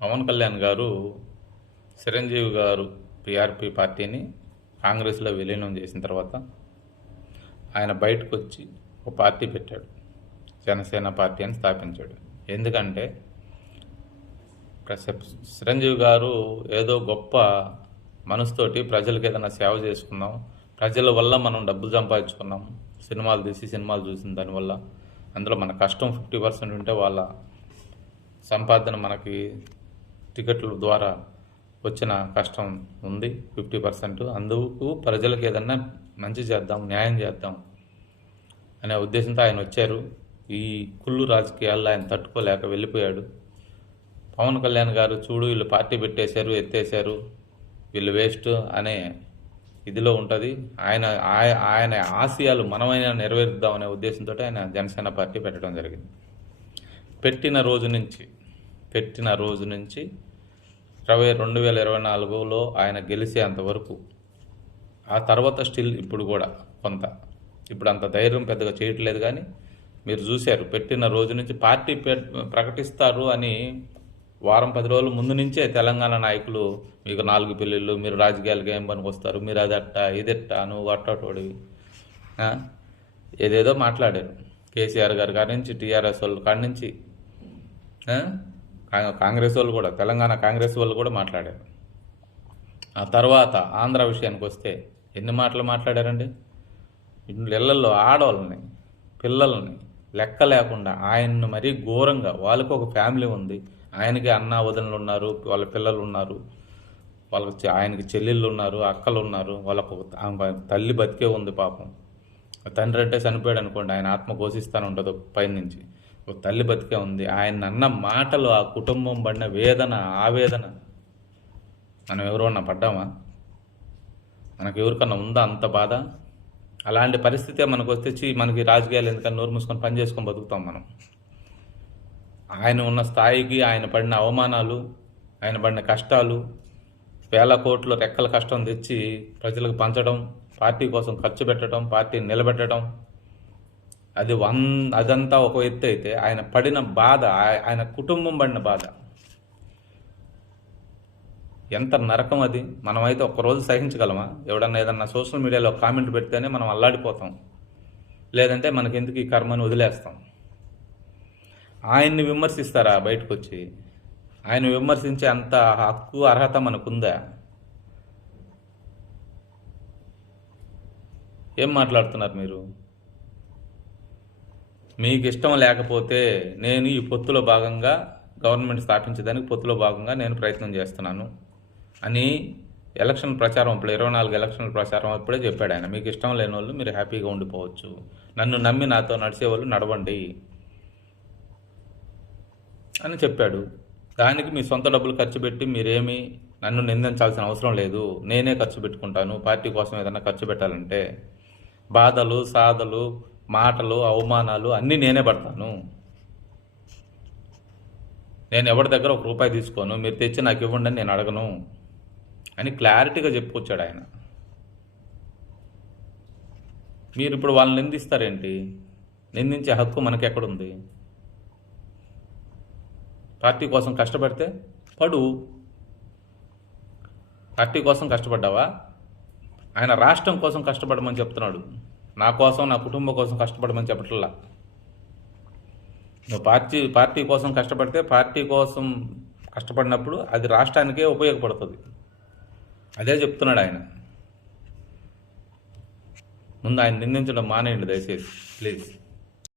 పవన్ కళ్యాణ్ గారు చిరంజీవి గారు పిఆర్పి పార్టీని కాంగ్రెస్లో విలీనం చేసిన తర్వాత ఆయన బయటకు వచ్చి ఒక పార్టీ పెట్టాడు, జనసేన పార్టీ అని స్థాపించాడు. ఎందుకంటే చిరంజీవి గారు ఏదో గొప్ప మనసుతోటి ప్రజలకు ఏదైనా సేవ చేసుకుందాం, ప్రజల వల్ల మనం డబ్బులు సంపాదించుకున్నాం, సినిమాలు తీసి సినిమాలు చూసిన దానివల్ల అందులో మన కష్టం 50% ఉంటే వాళ్ళ సంపాదన మనకి టికెట్ల ద్వారా వచ్చిన కష్టం ఉంది 50%. అందుకు ప్రజలకు ఏదన్నా మంచి చేద్దాం, న్యాయం చేద్దాం అనే ఉద్దేశంతో ఆయన వచ్చారు. ఈ కుళ్ళు రాజకీయాల్లో ఆయన తట్టుకోలేక వెళ్ళిపోయాడు. పవన్ కళ్యాణ్ గారు చూడు వీళ్ళు పార్టీ పెట్టేశారు, ఎత్తేసారు, వీళ్ళు వేస్ట్ అనే ఇదిలో ఉంటుంది. ఆయన ఆశయాలు మనమైనా నెరవేరుద్దామనే ఉద్దేశంతో ఆయన జనసేన పార్టీ పెట్టడం జరిగింది. పెట్టిన రోజు నుంచి 2024లో ఆయన గెలిచేంతవరకు, ఆ తర్వాత స్టిల్ ఇప్పుడు కూడా ఇప్పుడు అంత ధైర్యం పెద్దగా చేయట్లేదు. కానీ మీరు చూశారు, పెట్టిన రోజు నుంచి పార్టీ ప్రకటిస్తారు అని వారం 10 రోజుల ముందు నుంచే తెలంగాణ నాయకులు మీకు 4 పెళ్ళిళ్ళు, మీరు రాజకీయాలకు ఏం పనికి వస్తారు, మీరు అదట్ట ఇదెట్ట, నువ్వు అట్టోడివి ఏదేదో మాట్లాడారు. కేసీఆర్ గారి కాడి నుంచి, టీఆర్ఎస్ వాళ్ళ కాడి నుంచి, కాంగ్రెస్ వాళ్ళు కూడా, తెలంగాణ కాంగ్రెస్ వాళ్ళు కూడా మాట్లాడారు. ఆ తర్వాత ఆంధ్ర విషయానికి వస్తే ఎన్ని మాటలు మాట్లాడారండి. ఇళ్ళల్లో ఆడవాళ్ళని, పిల్లల్ని లెక్క లేకుండా ఆయన్ని మరీ ఘోరంగా, వాళ్ళకు ఒక ఫ్యామిలీ ఉంది, ఆయనకి అన్న వదినలు ఉన్నారు, వాళ్ళ పిల్లలు ఉన్నారు, ఆయనకి చెల్లెళ్ళు ఉన్నారు, అక్కలు ఉన్నారు, వాళ్ళకు తల్లి బతికే ఉంది పాపం. తండ్రి అంటే చనిపోయాడు అనుకోండి, ఆయన ఆత్మ ఘోషిస్తాను ఉంటుంది పైనుంచి. ఒక తల్లి బతికే ఉంది. ఆయన అన్న మాటలు, ఆ కుటుంబం పడిన వేదన, ఆవేదన మనం ఎవరన్నా పడ్డామా? మనకు ఎవరికన్నా ఉందా అంత బాధ? అలాంటి పరిస్థితే మనకు వచ్చి మనకి రాజకీయాలు ఎందుకని నోరు మూసుకొని పని చేసుకొని బతుకుతాం మనం. ఆయన ఉన్న స్థాయికి, ఆయన పడిన అవమానాలు, ఆయన పడిన కష్టాలు, వేల కోట్లు రెక్కల కష్టం తెచ్చి ప్రజలకు పంచడం, పార్టీ కోసం ఖర్చు పెట్టడం, పార్టీని నిలబెట్టడం, అదంతా ఒక ఎత్తు అయితే, ఆయన పడిన బాధ, ఆయన కుటుంబం పడిన బాధ ఎంత నరకం అది. మనమైతే ఒక్కరోజు సహించగలమా? ఎవడన్నా ఏదన్నా సోషల్ మీడియాలో కామెంట్ పెడితేనే మనం అల్లాడిపోతాం, లేదంటే మనకెందుకు ఈ కర్మని వదిలేస్తాం. ఆయన్ని విమర్శిస్తారా బయటకు వచ్చి? ఆయన విమర్శించే అంత హక్కు, అర్హత మనకుందా? ఏం మాట్లాడుతున్నారు మీరు? మీకు ఇష్టం లేకపోతే నేను ఈ పొత్తులో భాగంగా, గవర్నమెంట్ స్థాపించడానికి పొత్తులో భాగంగా నేను ప్రయత్నం చేస్తున్నాను అని ఎలక్షన్ ప్రచారం, ఇప్పుడు 24 ఎలక్షన్ల ప్రచారం అప్పుడే చెప్పాడు ఆయన. మీకు ఇష్టం లేని వాళ్ళు మీరు హ్యాపీగా ఉండిపోవచ్చు, నన్ను నమ్మి నాతో నడిచేవాళ్ళు నడవండి అని చెప్పాడు. దానికి మీ సొంత డబ్బులు ఖర్చు పెట్టి మీరేమీ నన్ను నిందించాల్సిన అవసరం లేదు, నేనే ఖర్చు పెట్టుకుంటాను. పార్టీ కోసం ఏదైనా ఖర్చు పెట్టాలంటే బాధలు, సాధలు, మాటలు, అవమానాలు అన్నీ నేనే పడతాను. నేను ఎవరి దగ్గర ₹1 తీసుకోను, మీరు తెచ్చి నాకు ఇవ్వండి అని నేను అడగను అని క్లారిటీగా చెప్పుకొచ్చాడు ఆయన. మీరు ఇప్పుడు వాళ్ళని నిందిస్తారేంటి? నిందించే హక్కు మనకెక్కడుంది? పార్టీ కోసం కష్టపడితే పడు. పార్టీ కోసం కష్టపడ్డావా? ఆయన రాష్ట్రం కోసం కష్టపడమని చెప్తున్నాడు, నా కోసం, నా కుటుంబం కోసం కష్టపడమని చెప్పట్లా. నువ్వు పార్టీ కోసం కష్టపడితే, పార్టీ కోసం కష్టపడినప్పుడు అది రాష్ట్రానికే ఉపయోగపడుతుంది. అదే చెప్తున్నాడు ఆయన. ముందు ఆయన నిందించడం మానేయండి దయచేసి, ప్లీజ్.